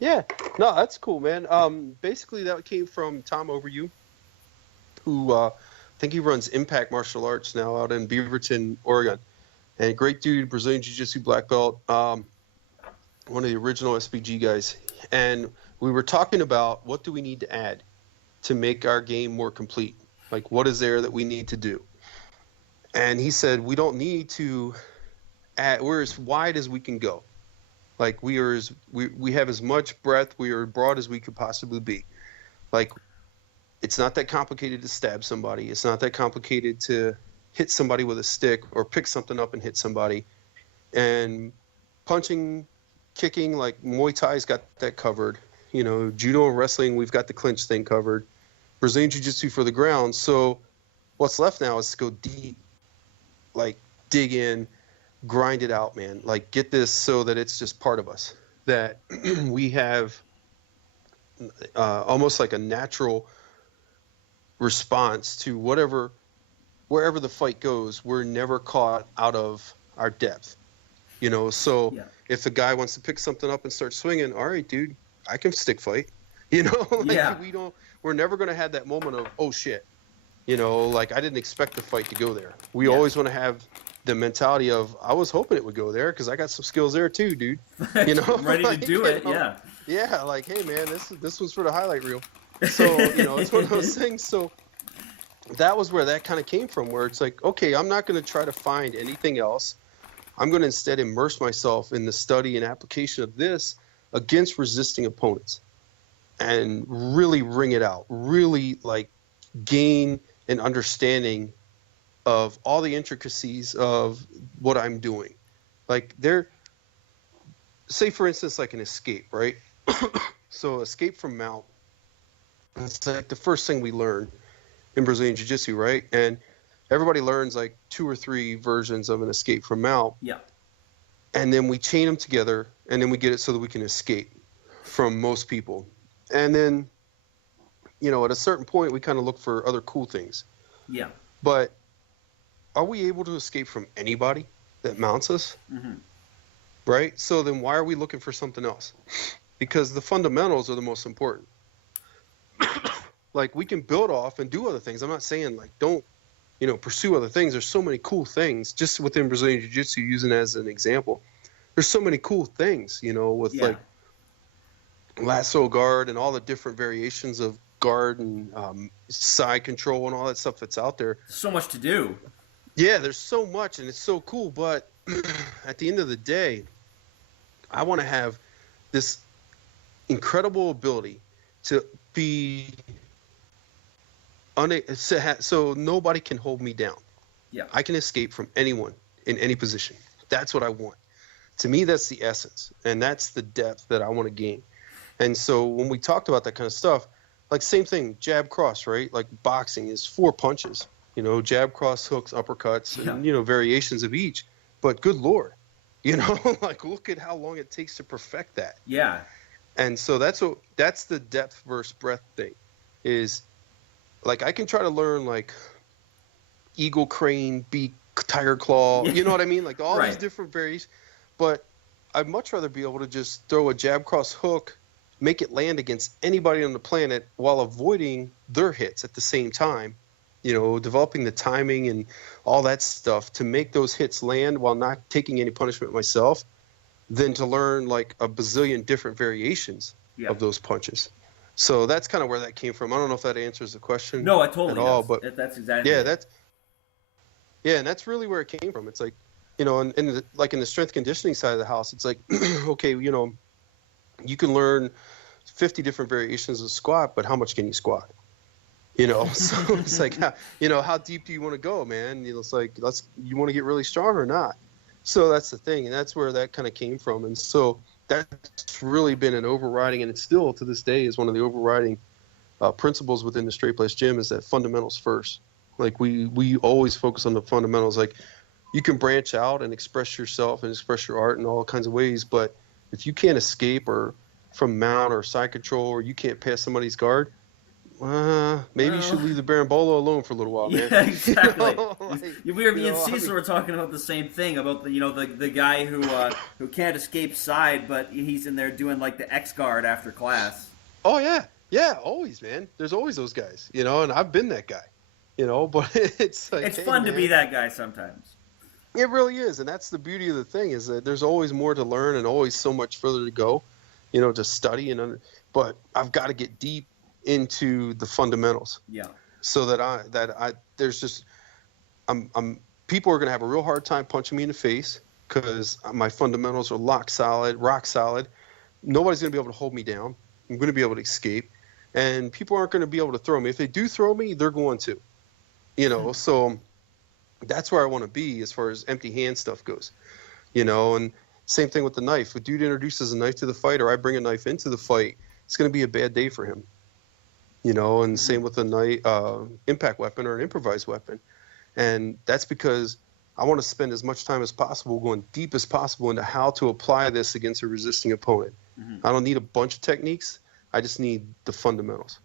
Yeah, no, that's cool, man. Basically that came from Tom Overview, who I think he runs Impact Martial Arts now out in Beaverton, Oregon. And great dude, Brazilian Jiu-Jitsu black belt, one of the original SBG guys. And we were talking about what do we need to add to make our game more complete? Like, what is there that we need to do? And he said, we don't need to add, we're as wide as we can go. Like, we have as much breadth, we are broad as we could possibly be. Like, it's not that complicated to stab somebody. It's not that complicated to hit somebody with a stick or pick something up and hit somebody. And punching, kicking, like Muay Thai's got that covered. You know, judo and wrestling, we've got the clinch thing covered. Brazilian Jiu-Jitsu for the ground. So what's left now is to go deep, like dig in, grind it out, man. Like get this so that it's just part of us. That we have almost like a natural response to wherever the fight goes. We're never caught out of our depth. You know, so Yeah. if the guy wants to pick something up and start swinging, all right, dude, I can stick fight. You know, like Yeah. we're never going to have that moment of, oh shit, you know, like I didn't expect the fight to go there. We Yeah. always want to have the mentality of, I was hoping it would go there because I got some skills there too, dude. You know, Ready like, to do it, know? yeah. Yeah, like, hey man, this was for the highlight reel. So, you know, it's one of those things. So that was where that kind of came from, where it's like, okay, I'm not going to try to find anything else. I'm going to instead immerse myself in the study and application of this against resisting opponents and really wring it out, really like gain an understanding of all the intricacies of what I'm doing. Like say for instance, like an escape, right? So escape from mount, it's like the first thing we learn in Brazilian Jiu-Jitsu, right? And everybody learns like 2 or 3 versions of an escape from mount. Yeah. And then we chain them together, and then we get it so that we can escape from most people. And then, you know, at a certain point, we kind of look for other cool things. Yeah. But are we able to escape from anybody that mounts us? Mm-hmm. Right? So then why are we looking for something else? Because the fundamentals are the most important. Like, we can build off and do other things. I'm not saying, like, don't, you know, pursue other things. There's so many cool things just within Brazilian Jiu-Jitsu, using it as an example. There's so many cool things, you know, with like lasso guard and all the different variations of guard and side control and all that stuff that's out there. So much to do. Yeah, there's so much and it's so cool. But at the end of the day, I want to have this incredible ability to be so nobody can hold me down. Yeah. I can escape from anyone in any position. That's what I want. To me, that's the essence, and that's the depth that I want to gain. And so when we talked about that kind of stuff, like same thing, jab cross, right? Like boxing is 4 punches, you know, jab cross, hooks, uppercuts, and, you know, variations of each. But good Lord, you know, like look at how long it takes to perfect that. Yeah. And so that's the depth versus breadth thing is, like, I can try to learn like eagle crane, beak, tiger claw, you know what I mean? Like all these different variations. But I'd much rather be able to just throw a jab cross hook, make it land against anybody on the planet while avoiding their hits at the same time, you know, developing the timing and all that stuff to make those hits land while not taking any punishment myself, than to learn like a bazillion different variations of those punches. So that's kind of where that came from. I don't know if that answers the question. No, it totally at all, does. but That's exactly and that's really where it came from. It's like, you know, like in the strength conditioning side of the house, it's like, okay, you know, you can learn 50 different variations of squat, but how much can you squat? You know, so it's like, you know, how deep do you want to go, man? You know, it's like, you want to get really strong or not? So that's the thing, and that's where that kind of came from. And so that's really been an overriding, and it still to this day is one of the overriding principles within the Straight Place Gym, is that fundamentals first. Like we always focus on the fundamentals. Like, you can branch out and express yourself and express your art in all kinds of ways, but if you can't escape or from mount or side control, or you can't pass somebody's guard, Maybe you should leave the Berimbolo alone for a little while, man. Yeah, exactly. Me and I Cecil mean, were talking about the same thing about the guy who can't escape side, but he's in there doing like the X guard after class. oh yeah, yeah, always, man. There's always those guys, and I've been that guy, but it's like, It's hey, fun to be man, that guy sometimes. it really is, and that's the beauty of the thing is that there's always more to learn and always so much further to go, to study but I've got to get deep into the fundamentals Yeah. so that there's just I'm people are going to have a real hard time punching me in the face because my fundamentals are rock solid. Nobody's going to be able to hold me down. I'm going to be able to escape, and people aren't going to be able to throw me. If they do throw me, they're going to, So that's where I want to be as far as empty hand stuff goes, And same thing with the knife. If a dude introduces a knife to the fight, or I bring a knife into the fight, it's going to be a bad day for him, And same with a knife, impact weapon or an improvised weapon. And that's because I want to spend as much time as possible going deep as possible into how to apply this against a resisting opponent. I don't need a bunch of techniques. I just need the fundamentals.